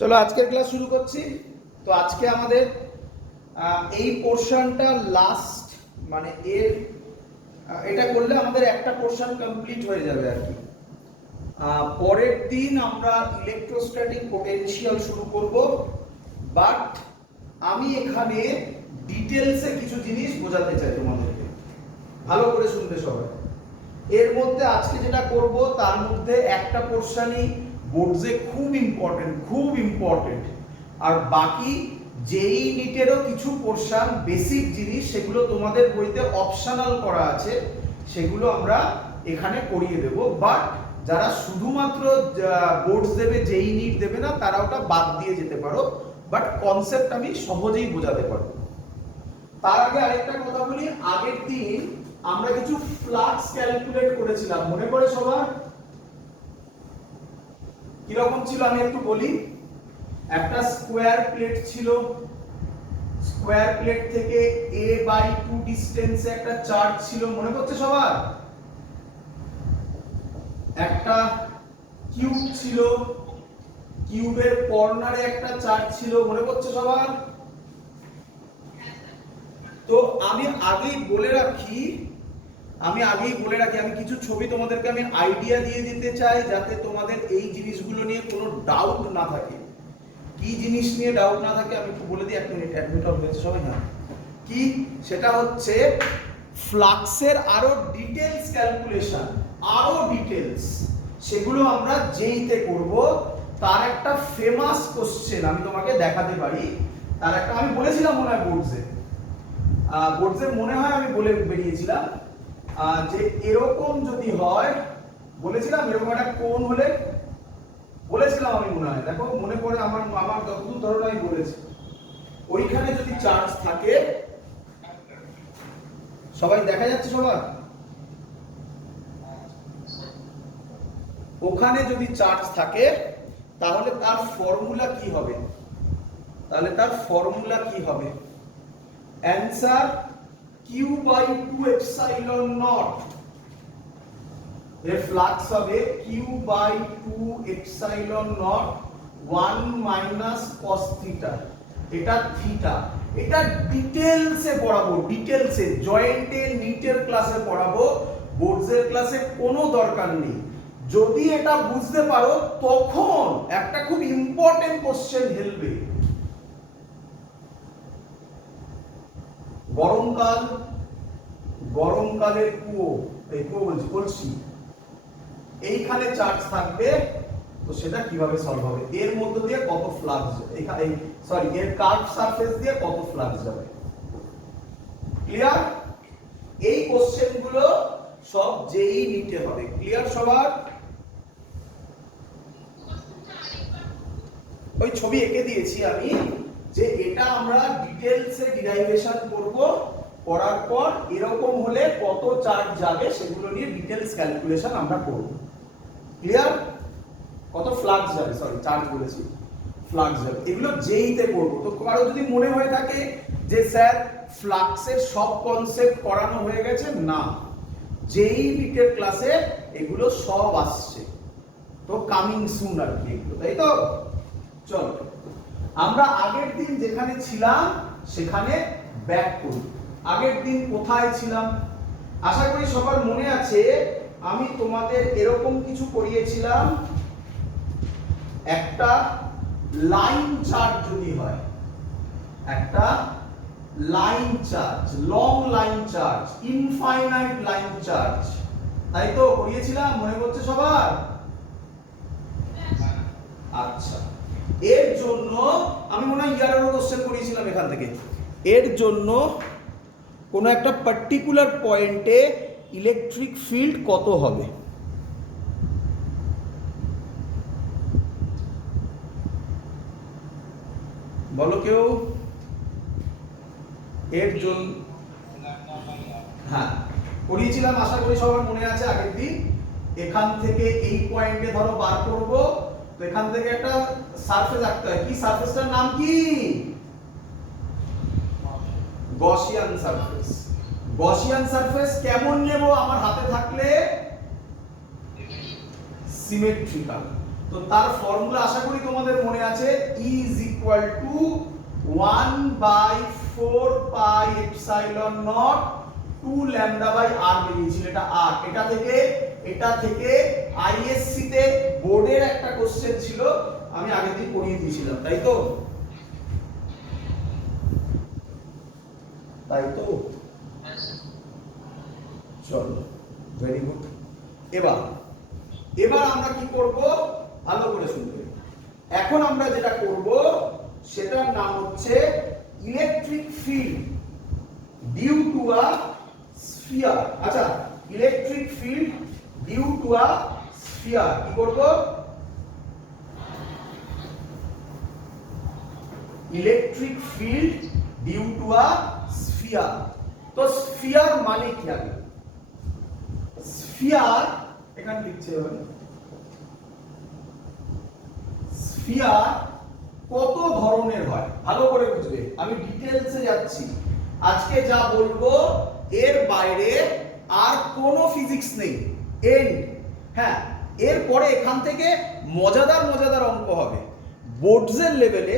চলো আজকের ক্লাস শুরু করছি। তো আজকে আমাদের এই পোর্শনটা লাস্ট, মানে এটা করলে আমাদের একটা পোর্শন কমপ্লিট হয়ে যাবে আর কি। পরের দিন আমরা ইলেকট্রোস্ট্যাটিক পোটেনশিয়াল শুরু করব, বাট আমি এখানে ডিটেলসে কিছু জিনিস বোঝাতে চাই তোমাদেরকে, ভালো করে শুনবে সবাই। এর মধ্যে আজকে যেটা করব তার মধ্যে একটা পোর্শনই বোর্ডসে খুব ইম্পর্টেন্ট, আর বাকি যেই নিটেরও কিছু পোর্শন বেসিক জিনিস সেগুলো তোমাদের বইতে অপশনাল করা আছে, সেগুলো আমরা এখানে করিয়ে দেব। বাট যারা শুধুমাত্র বোর্ডস দেবে, যেই নিট দেবে না, তারা ওটা বাদ দিয়ে যেতে পারো, বাট কনসেপ্ট আমি সহজেই বোঝাতে পারবো। তার আগে আরেকটা কথা বলি, আগের দিন আমরা কিছু ফ্লাক্স ক্যালকুলেট করেছিলাম, মনে পড়ে সবার? কিরকম ছিল আমি একটু বলি। একটা স্কোয়ার প্লেট ছিল, স্কোয়ার প্লেট থেকে a/2 ডিসটেন্সে একটা চার্জ ছিল, মনে পড়ছে সবার? একটা কিউব ছিল, কিউবের কর্নারে একটা চার্জ ছিল, মনে পড়ছে সবার? তো আমি আগেই বলে রাখি, আমি কিছু ছবি তোমাদেরকে আমি আইডিয়া দিয়ে দিতে চাই, যাতে তোমাদের এই জিনিসগুলো নিয়ে কোনো ডাউট না থাকে। কি জিনিস নিয়ে ডাউট না থাকে আমি একটু বলে দিই। 1 মিনিট, অ্যাডমিট হয়েছে সবাই? না কি, সেটা হচ্ছে ফ্লাক্সের আরো ডিটেলস ক্যালকুলেশন, আরো ডিটেলস, সেগুলো আমরা যেইতে করব। তার একটা ফেমাস কোশ্চেন আমি তোমাকে দেখাতে পারি। তার একটা আমি বলেছিলাম মনে হয় বোর্ডসে মনে হয় আমি বলে বেরিয়েছিলাম যে এরকম যদি হয়, বলেছিলাম এরকম একটা কোণ হলে, বলেছিলাম আমি মনে হয়, দেখো মনে পড়ে আমার যতদূর ধারণা আমি বলেছি, ওইখানে যদি চার্জ থাকে, সবাই দেখা যাচ্ছে সবার? ওখানে যদি চার্জ থাকে তাহলে তার ফর্মুলা কি হবে? Answer q/2 epsilon not. এর ফ্লাক্স হবে q/2 epsilon not 1 minus cos theta. এটা থিটা, এটা ডিটেইলসে পড়াবো, ডিটেইলসে জয়েন্টে নিটের ক্লাসে পড়াবো, বোর্ডসের ক্লাসে কোনো দরকার নেই। যদি এটা বুঝতে পারো তখন একটা খুব ইম্পর্টেন্ট কোশ্চেন হেলবে। গরমকালের কলসি, এইখানে চার্জ থাকবে, তো সেটা কিভাবে সলভ হবে? এর মধ্য দিয়ে কত ফ্লাক্স, এর কার্ভ সারফেস দিয়ে কত ফ্লাক্স যাবে? ক্লিয়ার? এই কোশ্চেন গুলো সব যেই নিতে হবে। ক্লিয়ার সবার? ওই ছবি এঁকে দিয়েছি আমি, যে এটা আমরা ডিটেইলসে ডিরাইভেশন করব, করার পর এরকম হলে কত চার্জ যাবে সেগুলো নিয়ে ডিটেইলস ক্যালকুলেশন আমরা করব। ক্লিয়ার? কত ফ্লাক্স যাবে, চার্জ বলেছি, ফ্লাক্স যাবে, এগুলো যেইতে করব। তো কারো যদি মনে হয়ে থাকে যে স্যার ফ্লাক্সের সব কনসেপ্ট করানো হয়ে গেছে, না, যেই নিটের ক্লাসে এগুলো সব আসছে, তো কামিং সুন আর কি এগুলো, তাই তো? চলো আমরা আগের দিন যেখানে ছিলাম সেখানে ব্যাক করি। আগের দিন কোথায় ছিলাম? আশা করি সবার মনে আছে, আমি তোমাদের এরকম কিছু করিয়েছিলাম। একটা লাইন চার্জ যদি হয়, একটা line charge, long line charge, infinite line charge, তাই তো করিয়েছিলাম, মনে পড়ছে সবার? আচ্ছা, এর জন্য আমি মনে হয় ইয়ারেরও কোশ্চেন করিয়েছিলাম এখান থেকে। এর জন্য কোনো একটা পার্টিকুলার পয়েন্টে ইলেকট্রিক ফিল্ড কত হবে? বলো কেউ। এর জন্য হ্যাঁ করিয়েছিলাম, আশা করি সবার মনে আছে আগের দিন। এখান থেকে এই পয়েন্টে ধরো বার করব, তো এখান থেকে একটা সারফেস আঁকতে হয়। কি সারফেসটার নাম কি? Gaussian surface. গসিয়ান সারফেস কেমন নেব আমার হাতে থাকলে? সিমেট্রিক্যাল। তো তার ফর্মুলা আশা করি তোমাদের মনে আছে, equal to 1/4πε0 2 lambda by r বেরিয়েছিল, এটা r। এটা থেকে আইএসসি তে বোর্ডের একটা কোশ্চেন ছিল, আমি আগের দিন পড়িয়ে দিয়েছিলাম, তাই তো? চলো, ভেরি গুড। এবার আমরা কি করব, ভালো করে শুনবে। এখন আমরা যেটা করব সেটার নাম হচ্ছে electric field due to a sphere. আচ্ছা, electric field due to a sphere কি করব? Electric field due to a sphere. তো স্ফিয়ার মানে কি? আগে স্ফিয়ার এখানে লিখতে হবে। স্ফিয়ার কত ধরনের হয় ভালো করে বুঝবে, আমি ডিটেইলসে যাচ্ছি। আজকে যা বলবো এর বাইরে আর কোনো ফিজিক্স নেই, এন্ড। হ্যাঁ, এরপরে এখান থেকে মজাদার অঙ্ক হবে। বোর্ডসের লেভেলে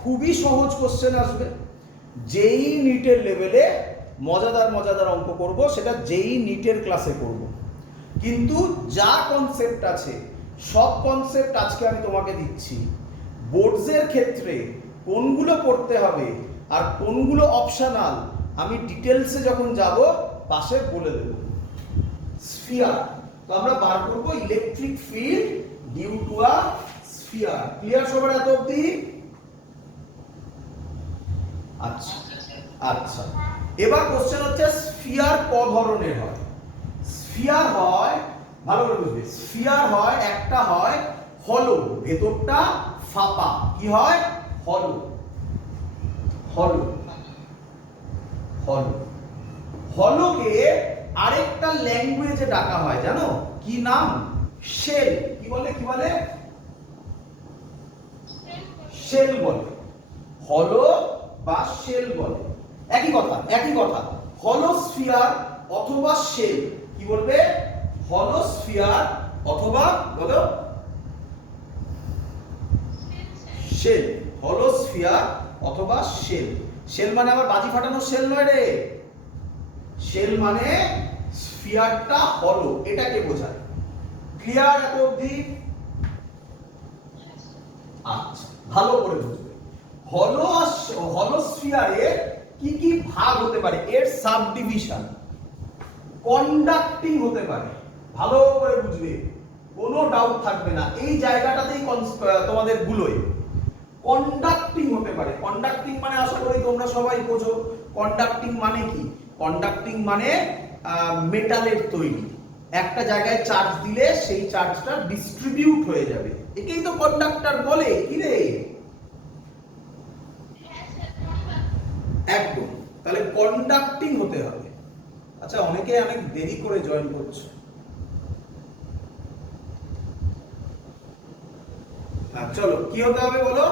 খুবই সহজ কোশ্চেন আসবে, যেই নিটের লেভেলে মজাদার অঙ্ক করব, সেটা যেই নিটের ক্লাসে করব। কিন্তু যা কনসেপ্ট আছে সব কনসেপ্ট আজকে আমি তোমাকে দিচ্ছি। বোর্ডসের ক্ষেত্রে কোনগুলো পড়তে হবে আর কোনগুলো অপশনাল আমি ডিটেলসে যখন যাব পাশে বলে দেব। স্ফিয়ার, তো আমরা বার করব electric field due to a sphere. Clear সবার এত অবধি? আচ্ছা, এবার কোশ্চেন হচ্ছে স্ফিয়ার ক ধরনের হয়। স্ফিয়ার হয়, ভালো করে বুঝবে, স্ফিয়ার হয়, একটা হয় হলো, ভেতরটা ফাঁপা। কি হয়? হলো। হলোকে আরেকটা ল্যাঙ্গুয়েজে ডাকা হয়, জানো কি নাম? শেল। কি বলে? শেল বলে। হলো বা শেল বলে, একই কথা। হলো স্ফিয়ার অথবা শেল। কি বলবে? হলো স্ফিয়ার অথবা বলো শেল। হলো স্ফিয়ার অথবা শেল। শেল মানে আবার বাজি ফাটানো শেল নয় রে। শেল মানে স্ফিয়ারটা হলো, এটাকে বোঝায়। ক্লিয়ার এত অবধি? আচ্ছা, ভালো করে বুঝবে। হলো স্ফিয়ারের কি কি ভাগ হতে পারে, এর সাব ডিভিশন। কন্ডাক্টিং হতে পারে, ভালো করে বুঝবে, কোনো ডাউট থাকবে না, এই জায়গাটাতেই তোমাদের গুলোয়। কন্ডাক্টিং হতে পারে। কন্ডাক্টিং মানে আশা করি তোমরা সবাই বোঝো। কন্ডাক্টিং মানে কি? কন্ডাক্টিং মানে মেটালের তৈরি, একটা জায়গায় চার্জ দিলে সেই চার্জটা ডিস্ট্রিবিউট হয়ে যাবে, একেই তো কন্ডাক্টর বলে। কি রে? একদম, তাহলে কন্ডাক্টিং হতে হবে। আচ্ছা, অনেকে অনেক দেরি করে জয়েন করছে। হ্যাঁ, চলো, কি হতে হবে বলো?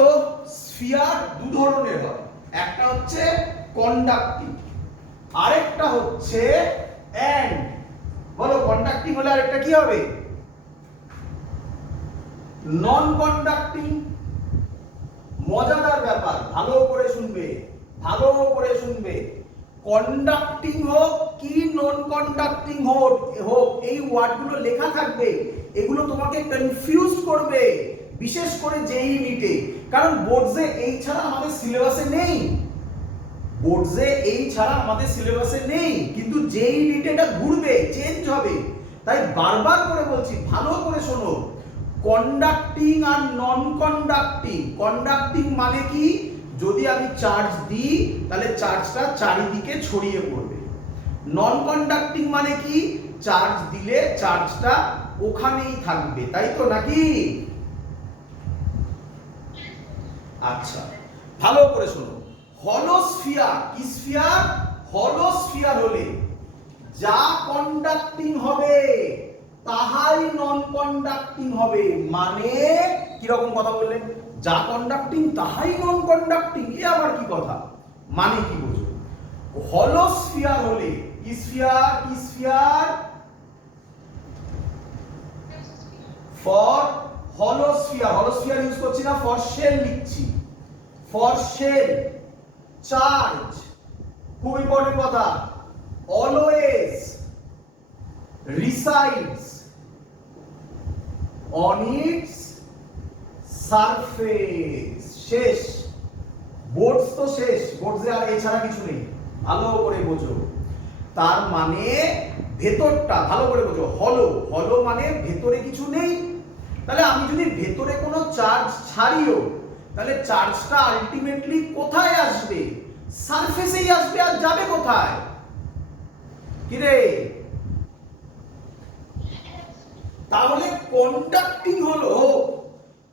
তো স্ফিয়ার দু ধরনের হয়, একটা হচ্ছে কন্ডাক্টিং, আরেকটা হচ্ছে এন্ড। বলো, কন্ডাক্টিং হলে আরেকটা কি হবে? নন কন্ডাক্টিং। মজাদার ব্যাপার, ভালো করে শুনবে। কন্ডাক্টিং হোক কি নন কন্ডাক্টিং হোক, এই ওয়ার্ডগুলো লেখা থাকবে, এগুলো তোমাকে কনফিউজ করবে, বিশেষ করে যেই নিটে। কারণ বোর্ডসে এই ছাড়া আমাদের সিলেবাসে নেই, কিন্তু যেই নিটে এটা ঘুরবে, চেঞ্জ হবে। তাই বারবার করে বলছি, ভালো করে শোনো। কন্ডাক্টিং আর নন কন্ডাক্টিং। কন্ডাক্টিং মানে কি? যদি আমি চার্জ দিই তাহলে চার্জটা চারিদিকে ছড়িয়ে পড়বে। নন কন্ডাক্টিং মানে কি? চার্জ দিলে চার্জটা ওখানেই থাকবে, তাই তো নাকি? আচ্ছা, ভালো করে শোনো। হলো স্ফিয়ার কি স্ফিয়ার? হলো স্ফিয়ার হলে যা কন্ডাক্টিং হবে তাহাই নন কন্ডাক্টিং হবে। মানে কি রকম কথা বললেন? যা কন্ডাক্টিং তাহাই নন কন্ডাক্টিং, এ আবার কি কথা? মানে কি বুঝো? হলো স্ফিয়ার হলে কি স্ফিয়ার? ফর হলোস্ফিয়ার, হলোস্ফিয়ার ইউজ করছি না, ফর শেল লিখছি, ফর শেল। চার্জ, খুব ইম্পর্টেন্ট কথা, always resides on its surface। শেষ, বোর্ডস তো শেষ, বোর্ডসে আর এছাড়া কিছু নেই, ভালো করে বোঝো। তার মানে ভেতরটা ভালো করে বোঝো, হলো, হলো মানে ভেতরে কিছু নেই। তাহলে আমি যদি ভেতরে কোনো চার্জ ছাড়িও, তাহলে চার্জটা আলটিমেটলি কোথায় আসবে? সারফেসেই আসবে, আর যাবে কোথায়? কি রে? তাহলে কন্ডাক্টিং হলো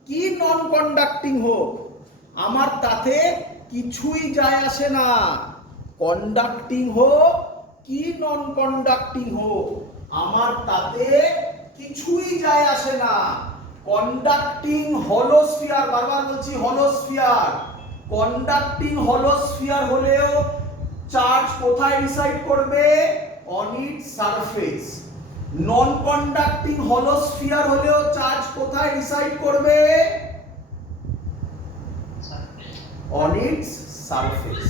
কি নন কন্ডাক্টিং হোক, আমার তাতে কিছুই যায় আসে না। কন্ডাক্টিং হোক কি নন কন্ডাক্টিং হোক, আমার তাতে কিছুই যায় আসে না। কন্ডাক্টিং হলোস্ফিয়ার, বারবার বলছি হলোস্ফিয়ার, কন্ডাক্টিং হলোস্ফিয়ার হলেও চার্জ কোথায় রিসাইড করবে? On its surface. Non conducting hollow sphere হলেও চার্জ কোথায় রিসাইড করবে? On its surface.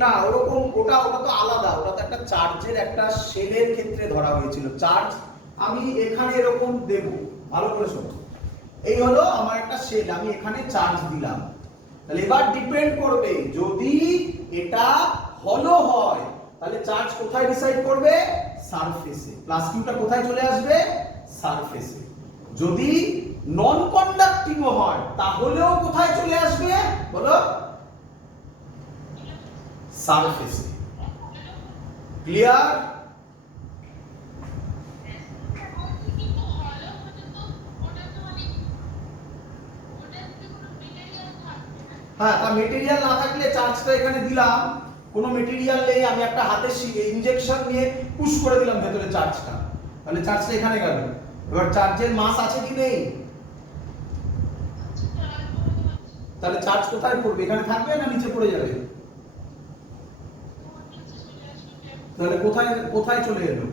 না ওরকম, ওটা তো আলাদা, ওটা তো একটা চার্জের একটা শেলের ক্ষেত্রে ধরা হয়েছিল। চার্জ আমি এখানে এরকম দেব, ভালো করে শোনো, এই হলো আমার একটা শেল, আমি এখানে চার্জ দিলাম। তাহলে এবার ডিপেন্ড করবে, যদি এটা হলো হয় তাহলে চার্জ কোথায় ডিসাইড করবে? সারফেসে। প্লাস কিউটা কোথায় চলে আসবে? সারফেসে। যদি নন কন্ডাক্টিংও হয় তাহলেও কোথায় চলে আসবে বলো? সারফেসে। ক্লিয়ার? হ্যাঁ, তা মেটেরিয়াল না থাকলে চার্জটা এখানে দিলাম, কোনো মেটেরিয়াল নেই, আমি একটা হাতে ইনজেকশন নিয়ে পুশ করে দিলাম ভেতরে চার্জটা, তাহলে চার্জটা এখানে গেল। এবার চার্জের মাস আছে কি নেই? তাহলে চার্জ কোথায় পড়বে? এখানে থাকবে না নিচে পড়ে যাবে? তাহলে কোথায় কোথায় চলে এলো?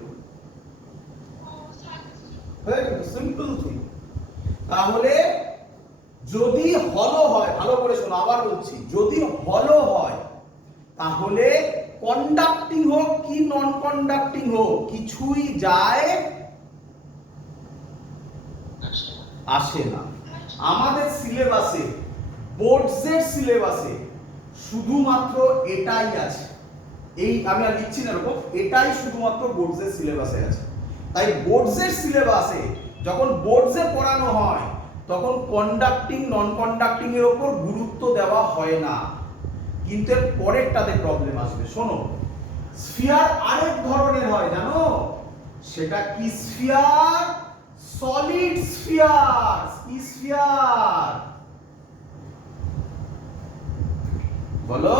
Simple thing. তাহলে যদি হলো হয়, ভালো করে শোনো, আবার বলছি, যদি হলো হয় তাহলে কন্ডাক্টিং হোক কি নন কন্ডাক্টিং হোক কিছুই যায় আসে না। আমাদের সিলেবাসে, বোর্ডসের সিলেবাসে শুধুমাত্র এটাই আছে, এই আমি আর লিখছি না এরকম, এটাই শুধুমাত্র বোর্ডসের সিলেবাসে আছে। তাই বোর্ডসের সিলেবাসে যখন বোর্ডসে পড়ানো হয় তখন কন্ডাক্টিং নন কন্ডাক্টিং এর উপর গুরুত্ব দেওয়া হয় না, কিন্তু এর পরেরটাতে প্রবলেম আসবে। শোনো, স্ফিয়ার আরেক ধরনের হয় জানো, সেটা কি স্ফিয়ার? Solid sphere. কি স্ফিয়ার বলো?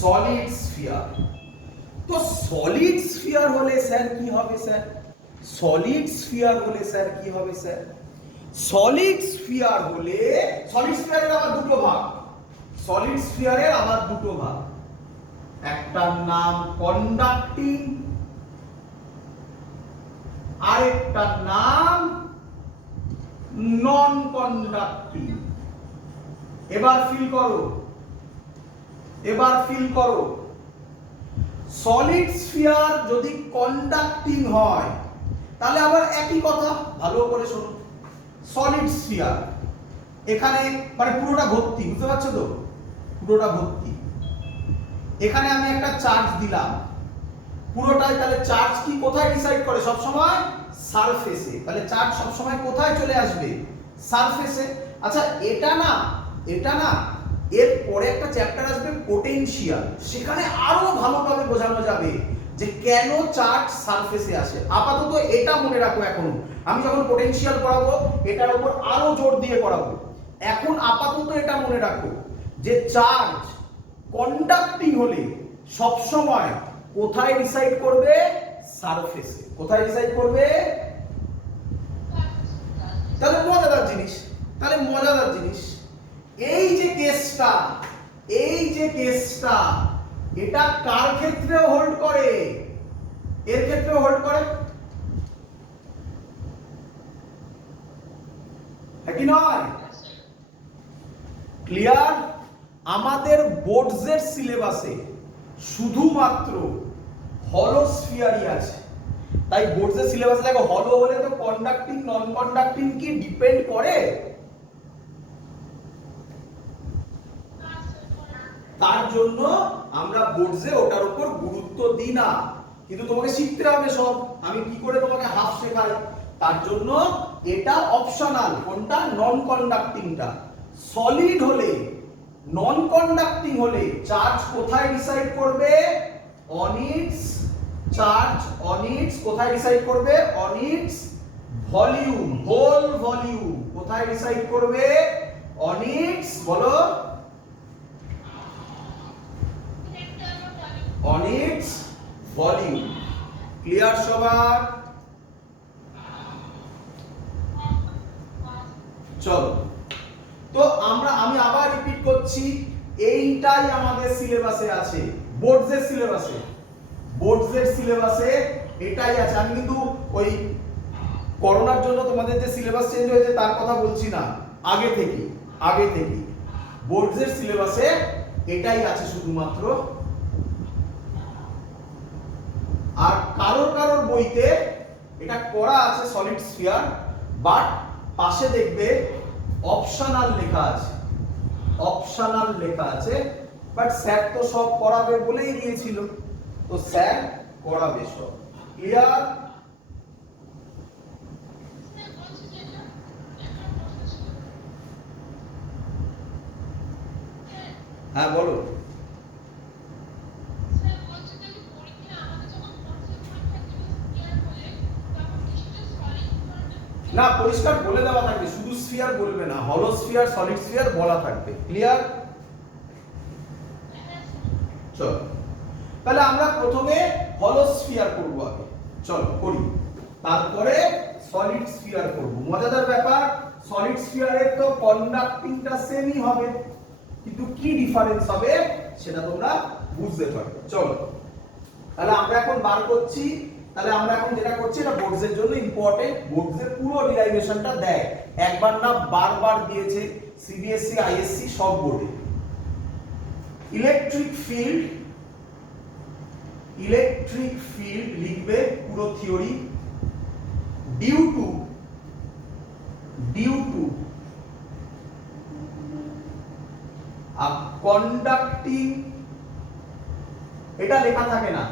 Solid sphere. তো সলিড স্ফিয়ার হলে স্যার কি হবে স্যার? সলিড স্ফিয়ার হলে স্যার কি হবে স্যার? সলিড স্ফিয়ার হলে, সলিড স্ফিয়ারের আবার দুটো ভাগ, সলিড স্ফিয়ারের আবার দুটো ভাগ, একটার নাম কন্ডাক্টিং, আরেকটার নাম নন কন্ডাক্টিং। এবার ফিল করো, এবার ফিল করো, সলিড স্ফিয়ার যদি কন্ডাক্টিং হয় তাহলে আবার একই কথা, ভালো করে শোনো। সলিড স্ফিয়ার এখানে মানে পুরোটা ভর্তি, বুঝতে পারছো তো? পুরোটা ভর্তি, এখানে আমি একটা চার্জ দিলাম পুরোটাই, তাহলে চার্জ কি কোথায় ডিসাইড করে? সব সময় সারফেসে। তাহলে চার্জ সব সময় কোথায় চলে আসবে? সারফেসে। আচ্ছা এটা না, এটা না, এর পরে একটা চ্যাপ্টার আসবে পোটেনশিয়াল, সেখানে আরো ভালোভাবে বোঝানো যাবে যে কেন চার্জ সারফেসে আসে। আপাতত এটা মনে রাখো, এখন আমি যখন পোটেনশিয়াল পড়াবো এটার উপর আরো জোর দিয়ে পড়াবো। এখন আপাতত এটা মনে রাখো যে চার্জ কন্ডাক্টিং হলে সব সময় কোথায় ডিসাইড করবে? সারফেসে। কোথায় ডিসাইড করবে? তাহলে মজাদার জিনিস, তাহলে মজাদার জিনিস, এই যে কেসটা, এই যে কেসটা, এটা কার ক্ষেত্রেও হোল্ড করে, এর ক্ষেত্রেও হোল্ড করে, কি নয়? ক্লিয়ার? আমাদের বোর্ডসের সিলেবাসে শুধুমাত্র হলো স্ফিয়ারই আছে। তাই বোর্ডসের সিলেবাসে দেখো হলো হলে তো কন্ডাক্টিং নন কন্ডাক্টিং কি ডিপেন্ড করে? তার জন্য আমরা বোর্ডসে ওটার উপর গুরুত্ব দিই না, কিন্তু তোমাকে শিখতে হবে সব। আমি কি করে তোমাকে হাফ শেখাই, তার জন্য এটা অপশনাল। কোনটা? নন কন্ডাক্টিংটা। সলিড হলে, নন কন্ডাক্টিং হলে চার্জ কোথায় ডিসাইড করবে? On its charge, on its কোথায় ডিসাইড করবে? On its volume, whole volume কোথায় ডিসাইড করবে? অন ইটস, বলো, on its volume। ক্লিয়ার সবার? চলো, তো আমি আবার রিপিট করছি, এইটাই আমাদের সিলেবাসে আছে, বোর্ডসের সিলেবাসে, বোর্ডসের সিলেবাসে এটাই আছে। আমি কিন্তু ওই করোনার জন্য তোমাদের যে সিলেবাস চেঞ্জ হয়েছে তার কথা বলছি না, আগে থেকে বোর্ডসের সিলেবাসে এটাই আছে শুধুমাত্র। আর কারোর বইতে এটা করা আছে সলিড স্ফিয়ার, বাট পাশে দেখবে অপশনাল লেখা আছে, অপশনাল লেখা আছে। বাট স্যার তো সব করাবে বলেই দিয়েছিল, তো স্যার করাবে সব। ক্লিয়ার? হ্যাঁ বলো। না, পরিষ্কার বলে দেওয়া থাকবে, শুধু স্ফিয়ার বলবে না, হলো স্ফিয়ার, সলিড স্ফিয়ার বলা থাকবে। ক্লিয়ার? চলো, তাহলে আমরা প্রথমে হলো স্ফিয়ার করব আগে, চলো করি, তারপরে সলিড স্ফিয়ার করব। মজাদার ব্যাপার, সলিড স্ফিয়ারের তো কন্ডাক্টিংটা সেমই হবে, কিন্তু কি ডিফারেন্স হবে সেটা তোমরা বুঝতে পারবে। চলো, তাহলে আমরা এখন বার করছি। তাহলে আমরা এখন যেটা করছি, এটা বোর্ডসের জন্য ইম্পর্টেন্ট, বোর্ডসের পুরো ডেরিভেশনটা দেয়, একবার না বারবার দিয়েছে, সিবিএসসি, আইএসসি সব বোর্ডে। ইলেকট্রিক ফিল্ড লিখবে পুরো থিওরি, ডিউ টু কন্ডাক্টিং, এটা লেখা থাকে না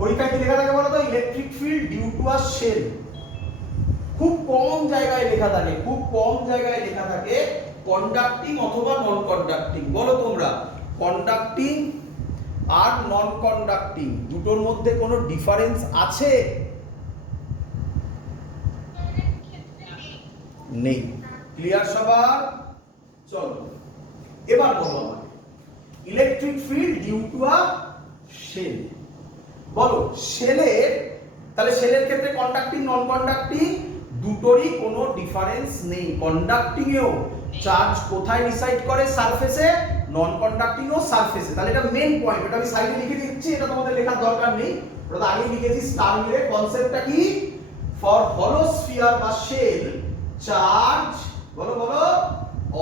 পরীক্ষায়, কি লেখা থাকে বলো তো? Electric field due to a shell. খুব কম জায়গায় লেখা থাকে, কন্ডাক্টিং অথবা নন কন্ডাক্টিং। বলো তোমরা, কন্ডাক্টিং আর নন কন্ডাক্টিং দুটোর মধ্যে কোনো ডিফারেন্স আছে? নেই। ক্লিয়ার সবার? চলো, এবার বলো আমাকে, electric field due to a shell, বলো শেলের, তাহলে শেলের ক্ষেত্রে কন্ডাক্টিং নন কন্ডাক্টিং দুটোরই কোনো ডিফারেন্স নেই। কন্ডাক্টিং এও চার্জ কোথায় ডিসাইড করে? সারফেসে। নন কন্ডাক্টিং ও সারফেসে। তাহলে এটা মেইন পয়েন্ট, এটা আমি সাইডে লিখে দিচ্ছি, এটা তোমাদের লেখার দরকার নেই, ওটা আগে লিখেছি স্টার মিলে। কনসেপ্টটা কি? ফর হলো স্ফিয়ার বা শেল চার্জ, বলো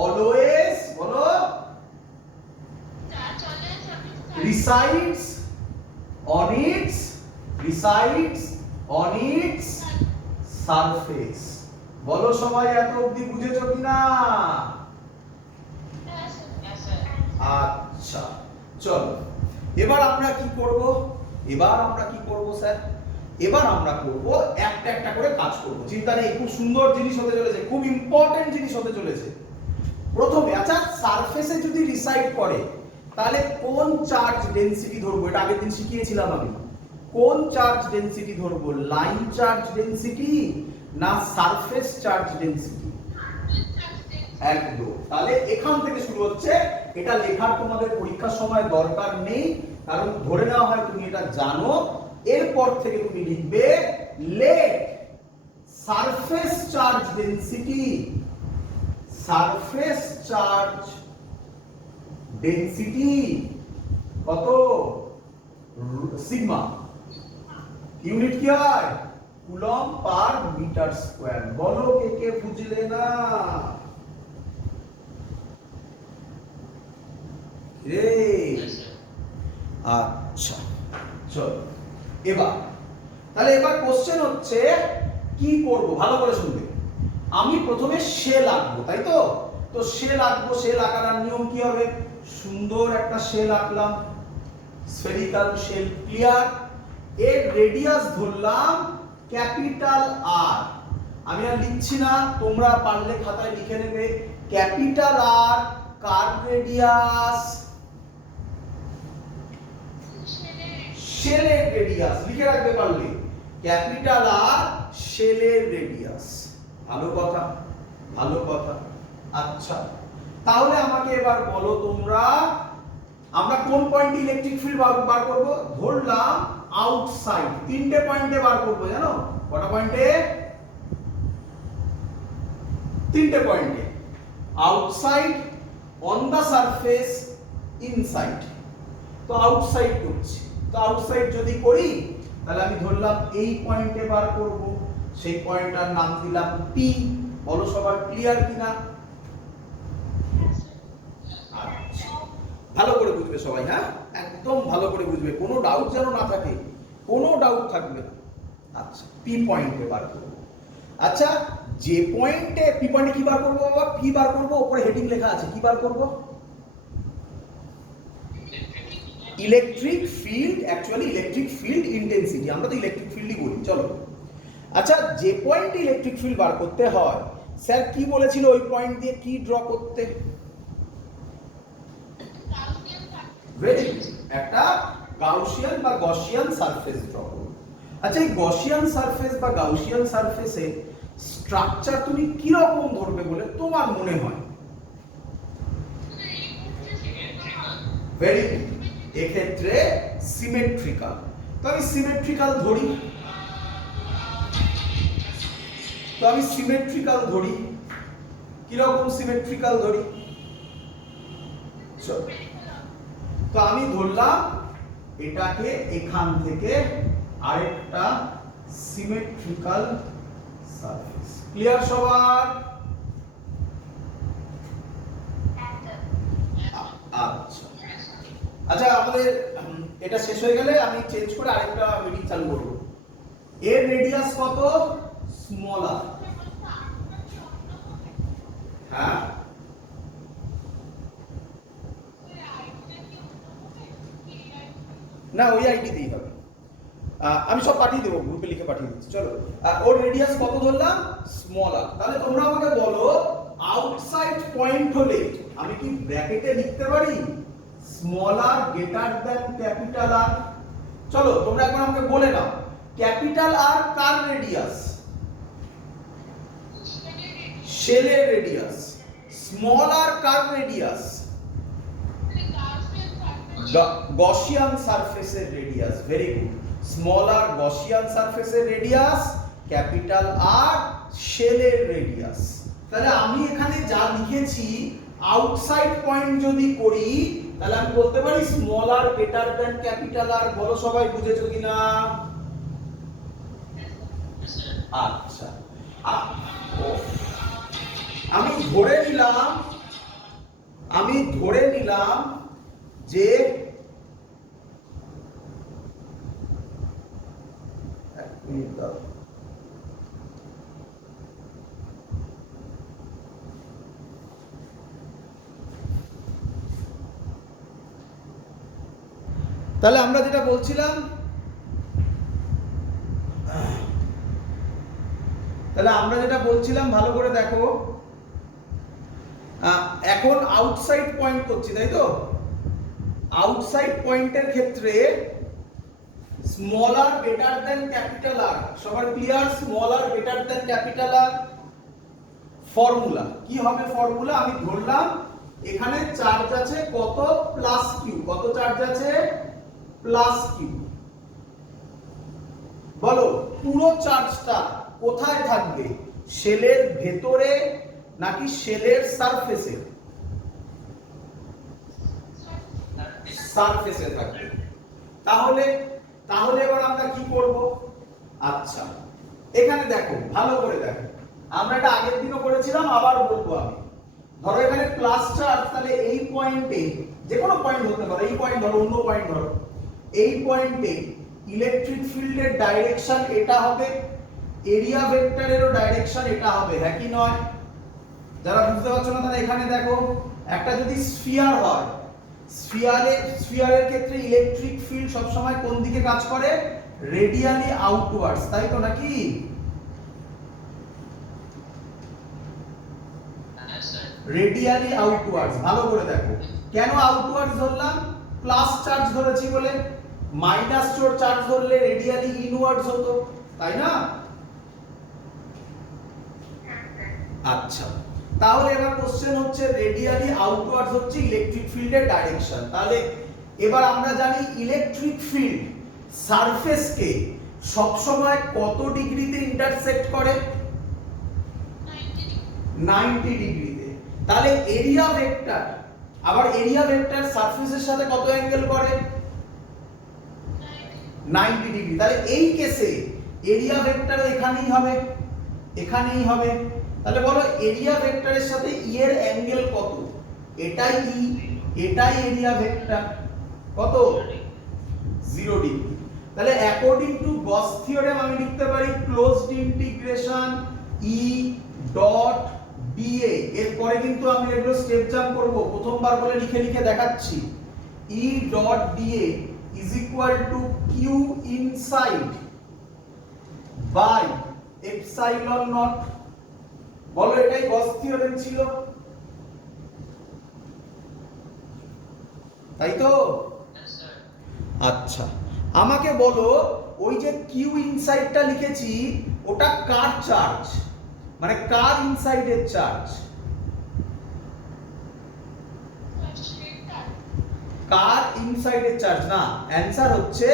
অলওয়েজ, বলো resides on its সারফেস। বলো সবাই এত অবধি বুঝেছো কিনা? আচ্ছা, চলো, এবার আমরা কি করব স্যার? এবার আমরা করব একটা করে কাজ করব, চিন্তা নেই, খুব সুন্দর জিনিস হতে চলেছে, খুব ইম্পর্টেন্ট জিনিস হতে চলেছে। প্রথমে, আচ্ছা, সারফেসে যদি রিসাইড করে তাহলে কোন চার্জ ডেনসিটি ধরবো? এটা আগের দিন শিখিয়েছিলাম আমি। কোন চার্জ ডেনসিটি ধরবো? লাইন চার্জ ডেনসিটি না সারফেস চার্জ ডেনসিটি? একদম। তাহলে এখান থেকে শুরু হচ্ছে, এটা লেখার তোমাদের পরীক্ষার সময় দরকার নেই, কারণ ধরে নেওয়া হয় তুমি এটা জানো। এরপর থেকে তুমি লিখবে লেট সারফেস চার্জ ডেনসিটি কত সিগমা, ইউনিট কি হয় কুলম্ব পার মিটার স্কয়ার। বলো কে কে বুঝলে না রে? আচ্ছা চলো তাহলে এবার কোশ্চেন হচ্ছে কি করব, ভালো করে শুনবে। আমি প্রথমে শেল আঁকবো, তাই তো? তো শেল আঁকবো, শেল আঁকার নিয়ম কি হবে? সুন্দর একটা শেল আঁকলাম, স্ফেরিক্যাল শেল, ক্লিয়ার। এর রেডিয়াস ধরলাম ক্যাপিটাল আর। আমি আর লিখছি না, তোমরা পারলে খাতায় লিখে নেবে। ক্যাপিটাল আর কার রেডিয়াস? শেলের রেডিয়াস লিখে রাখবে পারলে। ক্যাপিটাল আর শেলের রেডিয়াস। ভালো কথা, ভালো কথা। আচ্ছা তাহলে আমাকে এবার বলো তোমরা, আমরা কোন পয়েন্টে ইলেকট্রিক ফিল্ড বার করব? ধরলাম আউটসাইড। তিনটে পয়েন্টে বার করব, জানো কটা পয়েন্টে? তিনটে পয়েন্টে। Outside, on the surface, inside. তো আউটসাইড করছি, তো আউটসাইড যদি করি তাহলে আমি ধরলাম এই পয়েন্টে বার করব, সেই পয়েন্টটার নাম দিলাম পি। বলো সবার ক্লিয়ার কিনা? আচ্ছা ভালো করে বুঝবে সবাই, হ্যাঁ একদম ভালো করে বুঝবে, কোনো ডাউট যেন না থাকে, কোনো ডাউট থাকবে না। আচ্ছা পি পয়েন্টে বার করব। আচ্ছা যে পয়েন্টে পি পয়েন্টে কি বার করব বাবা? পি বার করব, উপরে হেডিং লেখা আছে, কি বার করব? Electric field, actually electric field intensity, আমরা তো ইলেকট্রিক ফিল্ডই বলি। চলো আচ্ছা যে পয়েন্টে ইলেকট্রিক ফিল্ড বার করতে হয়, স্যার কি বলেছিল ওই পয়েন্ট দিয়ে কি ড্র করতে? ভেরি গুড, একটা গাউসিয়ান বা গসিয়ান সারফেস ড্র করো। আচ্ছা এই গসিয়ান সারফেস বা গাউসিয়ান সারফেসে স্ট্রাকচার তুমি কি রকম ধরবে বলে তোমার মনে হয়? ভেরি গুড, এক্ষেত্রে সিমেট্রিক্যাল। তো আমি সিমেট্রিক্যাল ধরি, কি রকম সিমেট্রিক্যাল ধরি? চলো তো আমি ধরলাম এটাকে এখান থেকে আরেকটা সিমেট্রিক্যাল সারফেস। ক্লিয়ার সবার? আচ্ছা আচ্ছা আমাদের এটা শেষ হয়ে গেলে আমি চেঞ্জ করে আরেকটা মিটিং চালু করব। এর রেডিয়াস কত? স্মল আর। হ্যাঁ না ওই আইডি দিই হবে, আমি সব পাঠিয়ে দেবো, গ্রুপে লিখে পাঠিয়ে দিচ্ছি। চলো ওর রেডিয়াস কত ধরলাম? স্মল আর। তাহলে তোমরা আমাকে বলো আউটসাইড পয়েন্ট হলে আমি কি ব্র্যাকেটে লিখতে পারি small R greater than capital আর? চলো তোমরা একবার আমাকে বলে নাও ক্যাপিটাল আর কার রেডিয়াস? শেলের রেডিয়াস। স্মল আর কার রেডিয়াস? গসিয়ান সারফেসের রেডিয়াস। ভেরি গুড, স্মল আর গসিয়ান সারফেসের রেডিয়াস, ক্যাপিটাল আর শেলের রেডিয়াস। তাহলে আমি এখানে যা লিখেছি আউটসাইড পয়েন্ট যদি করি তাহলে আমি বলতে পারি small R greater than capital আর। বলো সবাই বুঝেছো কিনা? আচ্ছা আমি ধরে নিলাম যে তাহলে আমরা যেটা বলছিলাম, ভালো করে দেখো, এখন আউটসাইড পয়েন্ট করছি তাই তো? আউটসাইড পয়েন্টের ক্ষেত্রে small R greater than capital R. সবার clear? Small R greater than capital R. Formula কি হবে? ফর্মুলা আমি ধরলাম এখানে চার্জ আছে কত? Plus Q. কত চার্জ আছে? Plus Q. বলো পুরো চার্জটা কোথায় থাকবে? শেলের ভেতরে নাকি শেলের সারফেসে? সারফেসে থাকবে। তাহলে তাহলে এবার আমরা কি করব? আচ্ছা এখানে দেখো, ভালো করে দেখো, আমরা এটা আগের দিনও করেছিলাম, আবার বলবো আমি। ধরো এখানে প্লাস চার্জ, তাহলে এই পয়েন্টে, যে কোনো পয়েন্ট হতে পারে, এই পয়েন্ট ধরো, অন্য পয়েন্ট ধরো, এই পয়েন্টে ইলেকট্রিক ফিল্ডের ডাইরেকশন এটা হবে, এরিয়া ভেক্টরেরও ডাইরেকশন এটা হবে, হ্যাঁ কি নয়? যারা বুঝতে পারছো না তারা এখানে দেখো, একটা যদি স্ফিয়ার হয়, স্ফিয়ারের ক্ষেত্রে ইলেকট্রিক ফিল্ড সব সময় কোন দিকে কাজ করে? রেডিয়ালি আউটওয়ার্ডস, তাই তো নাকি? Radially outwards. ভালো করে দেখো, কেন আউটওয়ার্ডস ধরলাম? প্লাস চার্জ ধরেছি বলে। মাইনাস চার্জ ধরলে রেডিয়ালি ইনওয়ার্ডস হতো, তাই না? আচ্ছা, তাহলে এবার কোশ্চেন হচ্ছে রেডিয়ালি আউটওয়ার্ডস হচ্ছে ইলেকট্রিক ফিল্ডের ডাইরেকশন। তাহলে এবার আমরা জানি ইলেকট্রিক ফিল্ড সারফেসকে সব সময় কত ডিগ্রিতে ইন্টারসেক্ট করে? 90 ডিগ্রিতে। তাহলে এরিয়া ভেক্টর, আবার এরিয়া ভেক্টর সারফেসের সাথে কত অ্যাঙ্গেল করে? 90 ডিগ্রি। তাহলে এই কেসে এরিয়া ভেক্টর এখানেই হবে, এখানেই হবে। তাহলে বলো এরিয়া ভেক্টরের সাথে ই এর অ্যাঙ্গেল কত? এটাই ই, এটাই এরিয়া ভেক্টর, কত? 0 ডিগ্রি। তাহলে অ্যাকর্ডিং টু গস থিওরেম আমি লিখতে পারি ক্লোজড ইন্টিগ্রেশন ই ডট ডিএ। এরপরে কিন্তু আমি এগুলো স্টেপ জাম্প করব, প্রথমবার বলে লিখে লিখে দেখাচ্ছি। E dot dA is equal to Q inside by epsilon naught. বলো এটাই গস থিওরেম ছিল, তাই তো? আচ্ছা আমাকে বলো, ওই যে কিউ ইনসাইডটা লিখেছি ওটা কার চার্জ, মানে কার ইনসাইডের চার্জ? কার ইনসাইডের চার্জ না, অ্যানসার হচ্ছে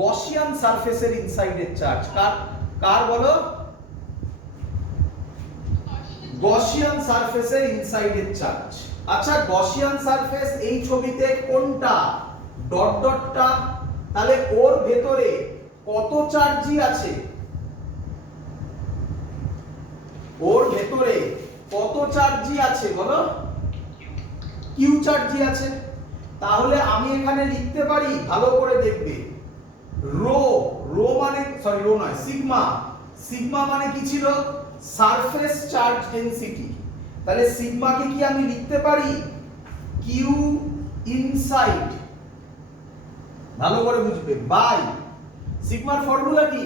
গসিয়ান সারফেসের ইনসাইডের চার্জ। কার বলো? গসিয়ান সারফেসের ইনসাইডের চার্জ। আচ্ছা গসিয়ান সারফেস এই ছবিতে কোনটা? ডট ডটটা। তাহলে ওর ভেতরে কত চার্জই আছে? ওর ভেতরে কত চার্জই আছে বলো? কিউ চার্জই আছে। তাহলে আমি এখানে লিখতে পারি, ভালো করে দেখবে, রো, রো মানে সরি রো নয়, সিগমা। সিগমা মানে কি ছিল? Surface charge density. তাহলে সিগমাকে কি আমি লিখতে পারি কিউ ইনসাইড, ভালো করে বুঝবে, বাই সিগমার ফর্মুলা কি?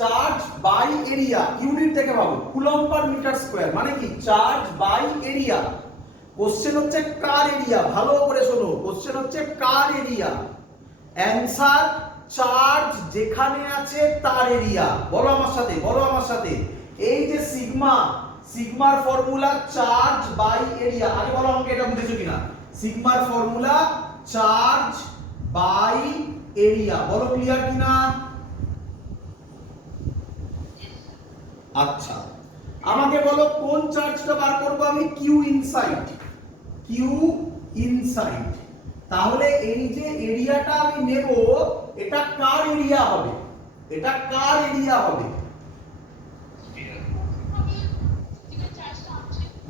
Charge by area. ইউনিট থেকে ভাবো, কুলম্ব পার মিটার স্কয়ার, মানে কি? Charge by area. কোশ্চেন হচ্ছে কার এরিয়া, ভালো করে শোনো, কোশ্চেন হচ্ছে কার এরিয়া। অ্যানসার চার্জ যেখানে আছে তার এরিয়া। বলো আমার সাথে, বলো আমার সাথে, এই যে সিগমা, সিগমার ফর্মুলা চার্জ বাই এরিয়া। আগে বলো আমাকে এটা বুঝেছো কিনা? সিগমার ফর্মুলা চার্জ বাই এরিয়া। বলো ক্লিয়ার কিনা? আচ্ছা আমাকে বলো কোন চার্জটা বার করব আমি? Q inside, Q inside. তাহলে এই যে এরিয়াটা আমি নেব এটা কার এরিয়া হবে? এটা কার এরিয়া হবে?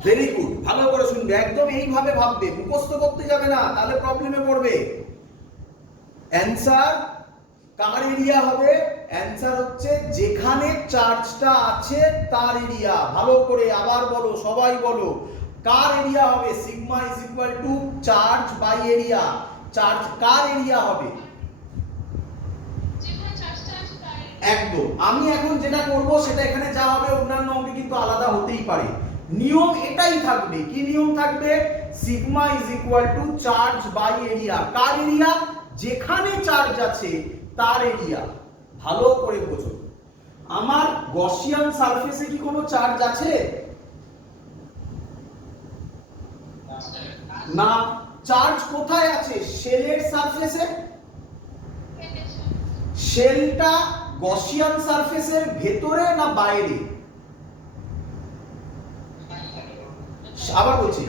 ভেরি গুড, ভালো করে শুনবে, একদম এইভাবে ভাববে, মুখস্থ করতে যাবে না, তাহলে প্রবলেমে পড়বে। অ্যানসার কার এরিয়া হবে? অ্যানসার হচ্ছে যেখানে চার্জটা আছে তার এরিয়া। ভালো করে আবার বলো, সবাই বলো, কার এরিয়া হবে? Sigma is equal to charge by area. Charge কার এরিয়া হবে? একদম। আমি এখন যেটা করব সেটা এখানে যা হবে অন্যান্য অঙ্কে কিন্তু আলাদা হতেই পারে। নিয়ম এটাই থাকবে। কি নিয়ম থাকবে? Sigma is equal to charge by area. কার এরিয়া? যেখানে চার্জ আছে তার এরিয়া। ভালো করে বোঝো। আমার গসিয়ান সারফেসে কি কোনো চার্জ আছে? না। চার্জ কোথায় আছে? শেলের সারফেসে। শেলটা গসিয়ান সারফেসের ভেতরে না বাইরে? আবার বলছি,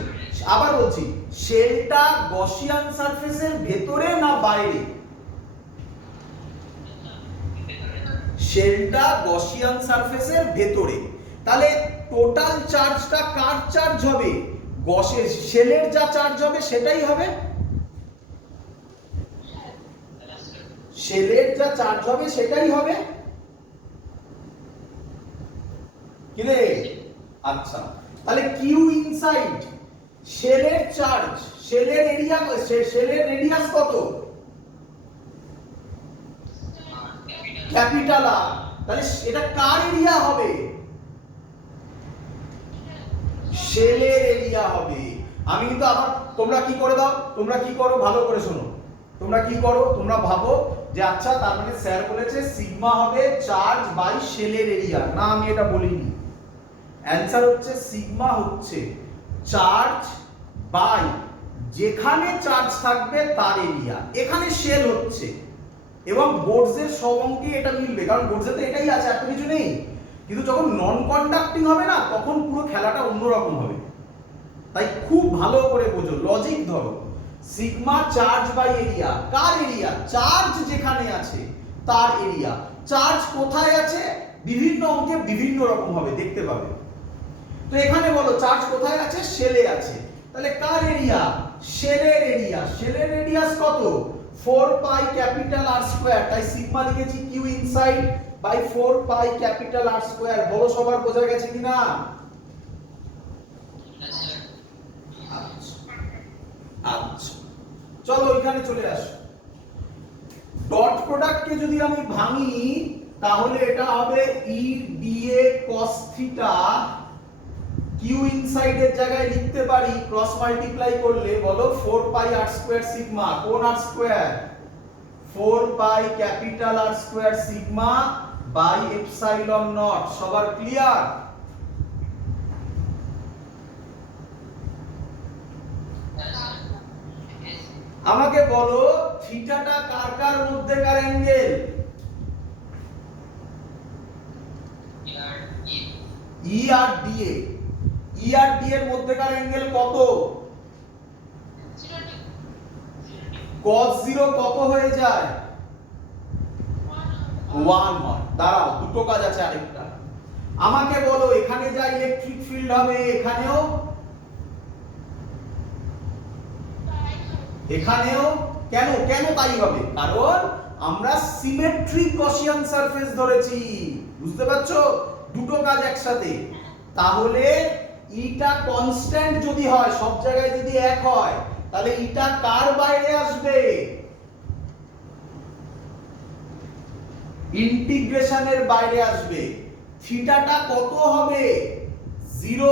আবার বলছি, শেলটা গসিয়ান সারফেসের ভেতরে না বাইরে? শেলটা গসিয়ান সারফেসের ভেতরে। তাহলে টোটাল চার্জটা কার চার্জ হবে? শেলের যা চার্জ হবে সেটাই হবে। শেলের যা চার্জ হবে সেটাই হবে কি রে? আচ্ছা, তাহলে কিউ ইনসাইড শেলের চার্জ, শেলের এরিয়া, শেলের রেডিয়াস কত? Capital R. তাহলে এটা কার এরিয়া হবে? শেলের এরিয়া হবে। আমি কিন্তু আবার, তোমরা কি করে দাও, তোমরা কি করো ভালো করে শোনো, তোমরা কি করো, তোমরা ভাবো যে আচ্ছা তার মানে স্যার বলেছে সিগমা হবে চার্জ বাই শেলের এরিয়া। না, আমি এটা বলিনি। অ্যানসার হচ্ছে সিগমা হচ্ছে চার্জ বাই যেখানে চার্জ থাকবে তার এরিয়া। এখানে শেল হচ্ছে, এবং বোর্ডসের সব অঙ্কে এটা মিলবে, কারণ বোর্ডসে তো এটাই আছে, এত কিছু নেই। কিন্তু যখন নন কন্ডাক্টিং হবে না, তখন পুরো খেলাটা অন্যরকম হবে। তাই খুব ভালো করে বোঝো, লজিক ধরো। সিগমা চার্জ বাই এরিয়া, কার এরিয়া? চার্জ যেখানে আছে তার এরিয়া। চার্জ কোথায় আছে? বিভিন্ন অঙ্কে বিভিন্ন রকম হবে, দেখতে পাবে। তো এখানে বলো চার্জ কোথায় আছে? শেলে আছে। তাহলে কার এরিয়া? শেলের এরিয়া। শেলের রেডিয়াস কত? 4 পাই ক্যাপিটাল আর স্কয়ার। তাই সিগমা লিখেছি Q inside by 4 pi capital R square. বলো সবার বোঝা গেছে কিনা? আচ্ছা, চলো এখানে চলে আসো। ডট প্রোডাক্টকে যদি আমি ভাঙি, তাহলে এটা হবে E dA cos theta. Q inside এর জায়গায় লিখতে পারি ক্রস মাল্টিপ্লাই করলে, বলো 4 পাই আর স্কয়ার সিগমা। কোন R square? 4 pi capital R square sigma by epsilon naught. সবার ক্লিয়ার? আমাকে বলো থিটাটা কার কার মধ্যেকার অ্যাঙ্গেল? ই আর ডিএ। ই আর ডি এর মধ্যেকার অ্যাঙ্গেল কত? cos 0 কত হয়ে যায়? 1 হয়। দাঁড়াও, দুটো কাজ আছে আরেকটা। আমাকে বলো এখানে যা ইলেকট্রিক ফিল্ড হবে এখানেও? এখানেও। কেন কেন তাই হবে? কারণ আমরা সিমেট্রিক গসিয়ান সারফেস ধরেছি। বুঝতে পারছো? দুটো কাজ একসাথে। তাহলে ইটা কনস্ট্যান্ট যদি হয়, সব জায়গায় যদি এক হয়, তাহলে ইটা কার বাইরে আসবে? ইন্টিগ্রেশনের বাইরে আসবে। থিটাটা কত হবে? 0